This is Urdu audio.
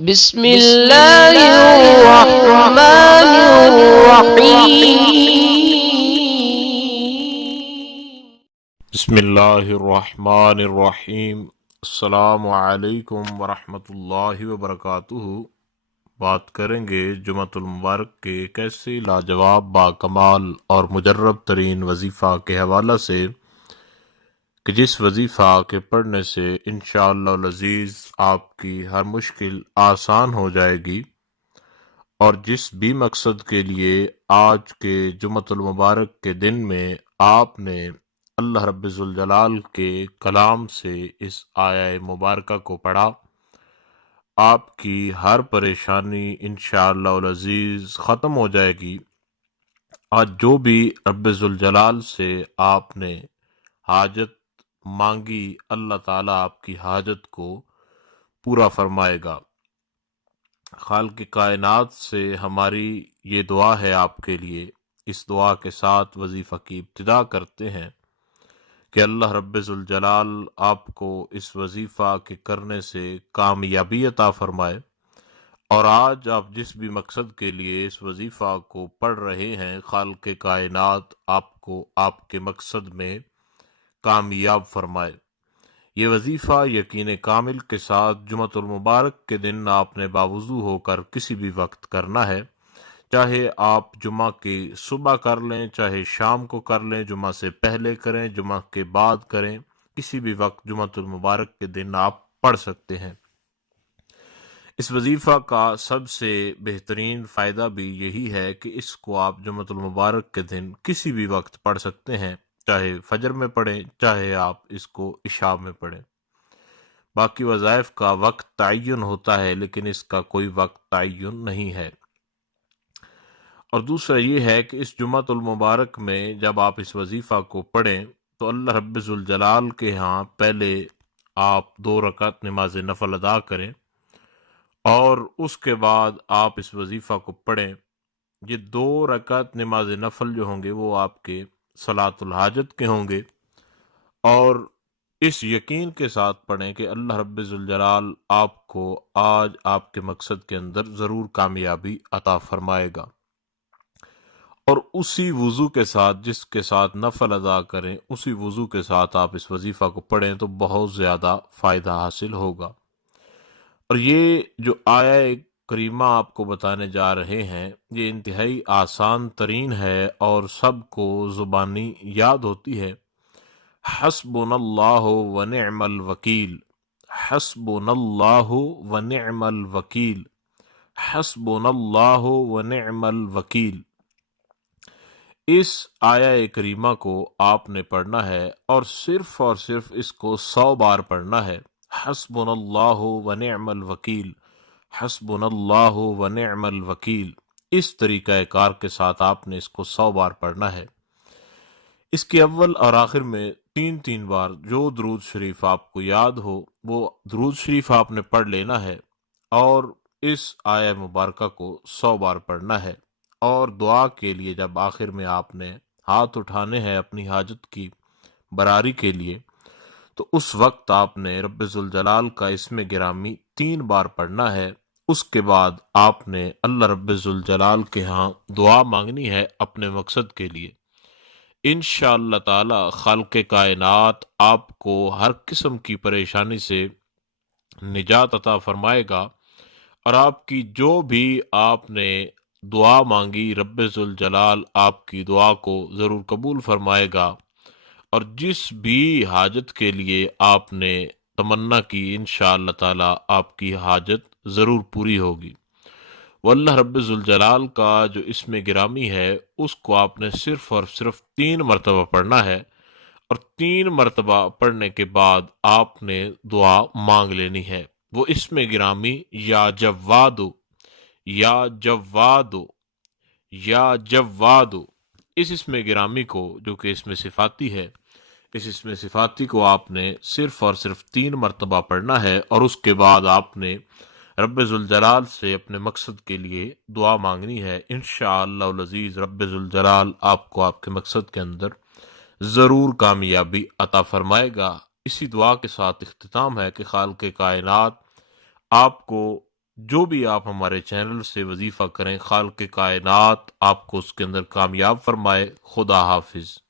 بسم اللہ الرحمن الرحیم بسم اللہ الرحمن الرحیم۔ السلام علیکم ورحمۃ اللہ وبرکاتہ۔ بات کریں گے جمعۃ المبارک کے ایک ایسے لاجواب باکمال اور مجرب ترین وظیفہ کے حوالہ سے کہ جس وظیفہ کے پڑھنے سے انشاءاللہ العزیز آپ کی ہر مشکل آسان ہو جائے گی، اور جس بھی مقصد کے لیے آج کے جمعۃ المبارک کے دن میں آپ نے اللہ رب ذوالجلال کے کلام سے اس آیہ مبارکہ کو پڑھا، آپ کی ہر پریشانی انشاءاللہ العزیز ختم ہو جائے گی۔ آج جو بھی رب ذوالجلال سے آپ نے حاجت مانگی، اللہ تعالیٰ آپ کی حاجت کو پورا فرمائے گا۔ خالق کائنات سے ہماری یہ دعا ہے آپ کے لیے۔ اس دعا کے ساتھ وظیفہ کی ابتدا کرتے ہیں کہ اللہ رب ذوالجلال آپ کو اس وظیفہ کے کرنے سے کامیابی عطا فرمائے، اور آج آپ جس بھی مقصد کے لیے اس وظیفہ کو پڑھ رہے ہیں، خالق کائنات آپ کو آپ کے مقصد میں کامیاب فرمائے۔ یہ وظیفہ یقین کامل کے ساتھ جمعۃ المبارک کے دن آپ نے باوضو ہو کر کسی بھی وقت کرنا ہے، چاہے آپ جمعہ کی صبح کر لیں، چاہے شام کو کر لیں، جمعہ سے پہلے کریں، جمعہ کے بعد کریں، کسی بھی وقت جمعۃ المبارک کے دن آپ پڑھ سکتے ہیں۔ اس وظیفہ کا سب سے بہترین فائدہ بھی یہی ہے کہ اس کو آپ جمعۃ المبارک کے دن کسی بھی وقت پڑھ سکتے ہیں، چاہے فجر میں پڑھیں، چاہے آپ اس کو عشاء میں پڑھیں۔ باقی وظائف کا وقت تعین ہوتا ہے، لیکن اس کا کوئی وقت تعین نہیں ہے۔ اور دوسرا یہ ہے کہ اس جمعۃ المبارک میں جب آپ اس وظیفہ کو پڑھیں تو اللہ رب ذوالجلال کے ہاں پہلے آپ 2 رکعت نماز نفل ادا کریں، اور اس کے بعد آپ اس وظیفہ کو پڑھیں۔ یہ 2 رکعت نماز نفل جو ہوں گے وہ آپ کے صلاۃ الحاجت کے ہوں گے، اور اس یقین کے ساتھ پڑھیں کہ اللہ رب ذوالجلال آپ کو آج آپ کے مقصد کے اندر ضرور کامیابی عطا فرمائے گا۔ اور اسی وضو کے ساتھ جس کے ساتھ نفل ادا کریں، اسی وضو کے ساتھ آپ اس وظیفہ کو پڑھیں تو بہت زیادہ فائدہ حاصل ہوگا۔ اور یہ جو آیہ کریمہ آپ کو بتانے جا رہے ہیں، یہ انتہائی آسان ترین ہے اور سب کو زبانی یاد ہوتی ہے۔ حسبنا اللہ ونعم الوکیل، حسبنا اللہ ونعم الوکیل، حسبنا اللہ ونعم الوکیل۔ اس آیہ کریمہ کو آپ نے پڑھنا ہے، اور صرف اس کو 100 بار پڑھنا ہے۔ حسبنا اللہ ونعم الوکیل، حسبنا اللہ ونعم الوکیل، اس طریقہ کار کے ساتھ آپ نے اس کو 100 بار پڑھنا ہے۔ اس کے اول اور آخر میں 3 بار جو درود شریف آپ کو یاد ہو وہ درود شریف آپ نے پڑھ لینا ہے، اور اس آیہ مبارکہ کو 100 بار پڑھنا ہے۔ اور دعا کے لیے جب آخر میں آپ نے ہاتھ اٹھانے ہیں اپنی حاجت کی براری کے لیے، تو اس وقت آپ نے رب ذوالجلال کا اسم گرامی 3 بار پڑھنا ہے۔ اس کے بعد آپ نے اللہ رب ذوالجلال کے ہاں دعا مانگنی ہے اپنے مقصد کے لیے۔ انشاءاللہ تعالی خالق کائنات آپ کو ہر قسم کی پریشانی سے نجات عطا فرمائے گا، اور آپ کی جو بھی آپ نے دعا مانگی رب ذوالجلال آپ کی دعا کو ضرور قبول فرمائے گا، اور جس بھی حاجت کے لیے آپ نے تمنا کی انشاءاللہ تعالی آپ کی حاجت ضرور پوری ہوگی۔ واللہ رب ذوالجلال کا جو اسم گرامی ہے اس کو آپ نے صرف اور صرف 3 مرتبہ پڑھنا ہے، اور 3 مرتبہ پڑھنے کے بعد آپ نے دعا مانگ لینی ہے۔ وہ اسم گرامی یا جوادو، یا جوادو، یا جوادو، اس اسم گرامی کو جو کہ اسم صفاتی ہے، اس اسم صفاتی کو آپ نے صرف اور صرف 3 مرتبہ پڑھنا ہے، اور اس کے بعد آپ نے رب ذوالجلال سے اپنے مقصد کے لیے دعا مانگنی ہے۔ انشاءاللہ العزیز رب ذوالجلال آپ کو آپ کے مقصد کے اندر ضرور کامیابی عطا فرمائے گا۔ اسی دعا کے ساتھ اختتام ہے کہ خالق کائنات آپ کو جو بھی آپ ہمارے چینل سے وظیفہ کریں، خالق کائنات آپ کو اس کے اندر کامیاب فرمائے۔ خدا حافظ۔